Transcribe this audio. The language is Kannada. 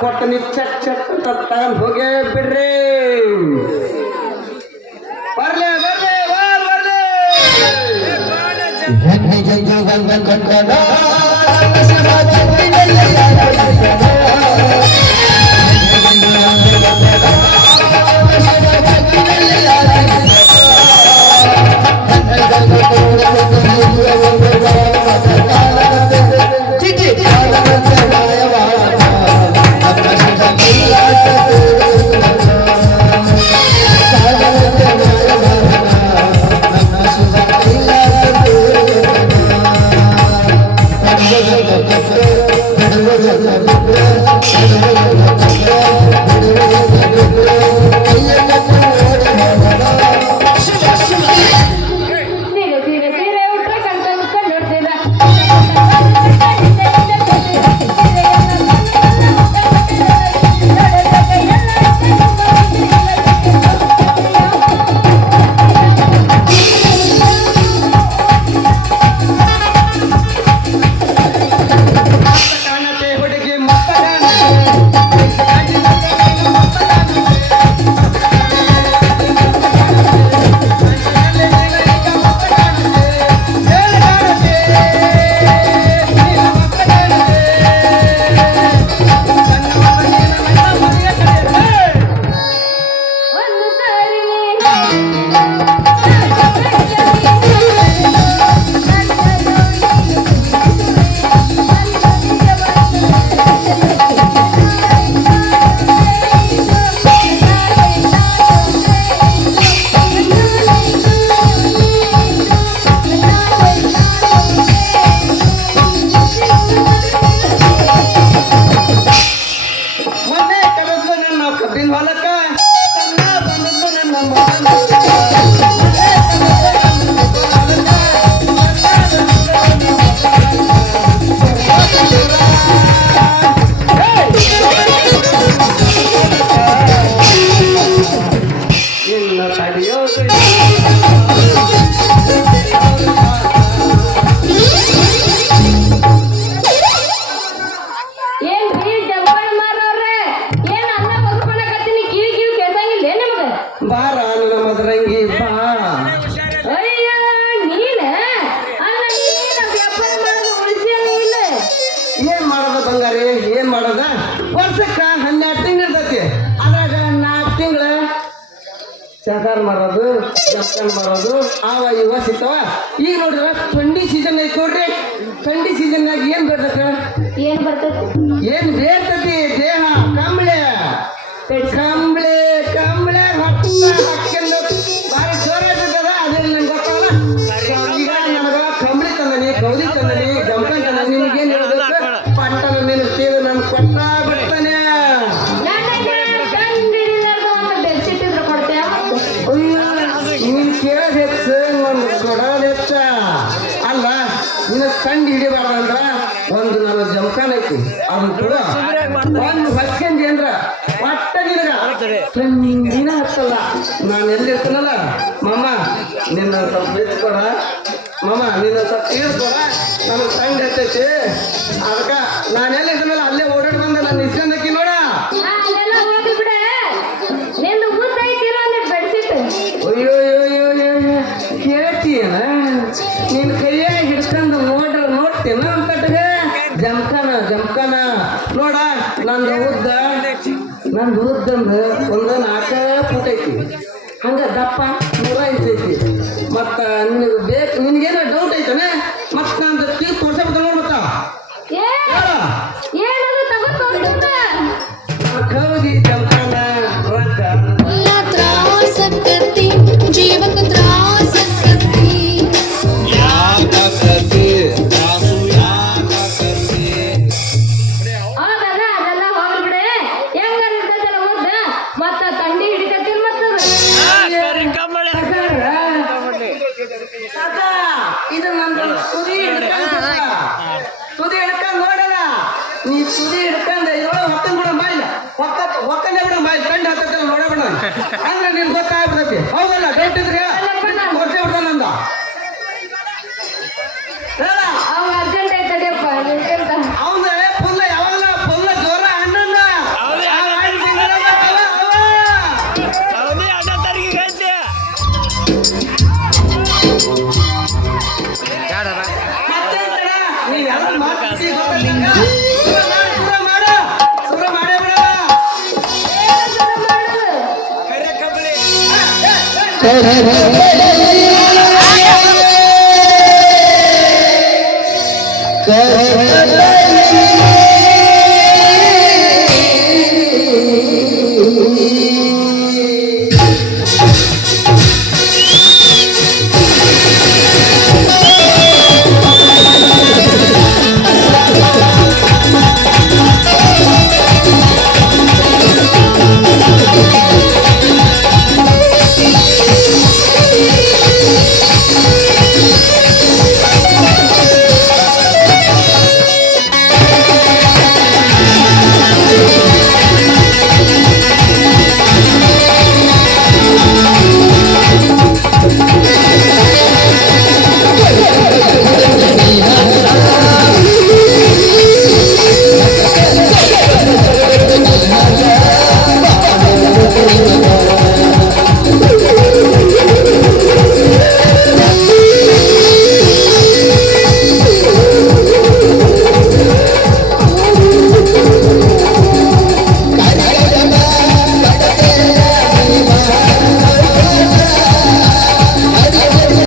ಕೊಟ್ಟನಿ ಚಟ್ ಚಟ್ ತಗೊಂಡ್ ಹೋಗೇ ಬಿಡ್ರಿ ಬರ್ಲಿ ಬರ್ಲಿ ಏನ್ ಮಾಡೋದ ವರ್ಷಕ್ಕ 12 ತಿಂಗಳು ಇರ್ತೈತಿ ಅದ್ರಾಗ 4 ತಿಂಗಳ ಚಕಾರ ಮಾರೋದು ಜಪ್ಕನ್ ಮಾರೋದು ಆವ ಇವ ಸಿಗ್ತಾವ ಈಗ ನೋಡಿದ್ರ ಥಂಡಿ ಸೀಸನ್ ಐತಿ ನೋಡ್ರಿ ಥಂಡಿ ಸೀಸನ್ನಾಗ ಏನ್ ಬರ್ತೈತಿ ಏನ್ ಬೇರ್ತೈತಿ ದೇಹ ಕಂಬಳೆ ಕಂಬಳೆ ಕಂಬಳೆ ಹಾಕ್ಕೊಂಡು ಭಾರಿ ಜೋರ ಇರ್ತದ ಅದೇನು ನಂಗೆ ಗೊತ್ತಾಗಲ್ಲ ಈಗ ನನಗ ಕಂಬಳಿ ತಂದನಿ ಕೌದಿ ತಂದನಿ ಜಮ್ಕನ್ ತಂದನಿ ನಿಮ್ಗೇನ್ ಹೇಳ್ಬೇಕು ಪಟ್ಟಣ ನಿಲ್ತೀವಿ ನನ್ ಕೊಟ್ಟ ಬಿಡ್ತಾನೆ ನೀನ್ ಕೇಳೋದ್ ಹೆಚ್ಚು ಒಂದು ಕೊಡೋದ್ ಹೆಚ್ಚ ಅಲ್ಲ ನಿನ್ನ ಕಂಡು ಹಿಡಿಬಾರ್ದಂದ್ರ ಒಂದು ನನ್ನ ಜಮಖಾನ್ ಐತಿ ಅದನ್ನ ಕೂಡ ಒಂದು ಹಚ್ಕೊಂಡಿ ಅಂದ್ರ ಪಟ್ಟ ನಿನಗ ದಿನ ಹತ್ತಲ್ಲ ನಾನು ಎಲ್ಲಿರ್ತೀನಲ್ಲ ಮಮ್ಮ ನಿನ್ನ ಸ್ವಲ್ಪ ಇಟ್ಕೊಡ ಮಮ್ಮ ನಿನ್ನ ಸ್ವಲ್ಪ ಇಳ್ಕೊಡ ನನಗೆ ಕಂಡು ಹತ್ತೈತಿ ಅದಕ್ಕ ನಾನು ಎಲ್ಲಿರ್ತೀನಲ್ಲ ಅಲ್ಲೇ ಓಡಾಡಿ ಬಂದ ನಾನು ಇಸ್ಕೊಂಡಕ್ಕಿ ನೋಡ ಅಯ್ಯೋ ಕೇಳ್ತೀಯನ ನಿನ್ನ ಕೈಯಾಗ ಹಿಡ್ಕೊಂಡು ನೋಡ್ತೀನ ಅಂತಟ್ಗೆ ಜಮ್ಕನ ನೋಡ ನಂದು ಉದ್ದಂದು ಒಂದು 4 ಫೂಟ್ ಐತಿ ಹಂಗ ದಪ್ಪ 100 ಇಂಚ್ ಐತಿ ಮತ್ತ ನಿನಗೇನ ಡೌಟ್ ಐತನ ಮತ್ತ ನಾನು ತೋರ್ಸಬಿಟ್ಟ ನೋಡ್ಮತ್ತ ಕೌದಿ ಜಮ್ಕನ ರೊಕ್ಕ जीवन को त्रास सकती याद करते त्रासु याद करते ಅದಲ್ಲ ಹೋಗ್ಲಿ ಬಿಡೆ ಹೆಂಗಾರ ಇರ್ತೈತಲ್ಲ ಮುದ್ದ ಮತ್ತ ತಂಡಿ ಹಿಡಿತೈತಿಲ್ ಮತ್ತದ ಇದು ನಂದು ತುದಿ ಹಿಡ್ಕೊಂಡು ನೋಡಲ್ಲ ನೀ ತುದಿ ಹಿಡ್ಕೊಂಡು ಇದ್ರೊಳಗೆ ಹೊಕ್ಕನ್ ಬಿಡ ಬಾಯಿಲ್ಲ ಹೊಕ್ಕನೆ ಬಿಡ ಬಾಯಿ ಕಂಡು ಹತ್ತ ನೋಡಬೇಡ ಅಂದ್ರೆ ನಿನ್ ಗೊತ್ತಾಗ್ಬಿಡ್ತೈತಿ ಹೌದಲ್ಲ ಡೌಟ್ ಇದ್ರೆ ಕೊಟ್ಟೆ ಬಿಡ್ತಾನ ನಂದ ಅವ್ ಅರ್ಜೆಂಟ್ ಐತಡಿಯಪ್ಪ ನಿನ್ಕಿಂತ ಅವನ ಫುಲ್ಲ ಯಾವಾಗಲ ಫುಲ್ಲ ಜೋರ ಹಣ್ಣನ್ನ ಮಾತಿ ಗೊತ್ತಾಗ್ಲಿಲ್ಲ. ಶುರು ಮಾಡು. ಶುರು ಮಾಡೇ ಬಿಡು. ಏನು ಶುರು ಮಾಡೋದು? ಕರೆ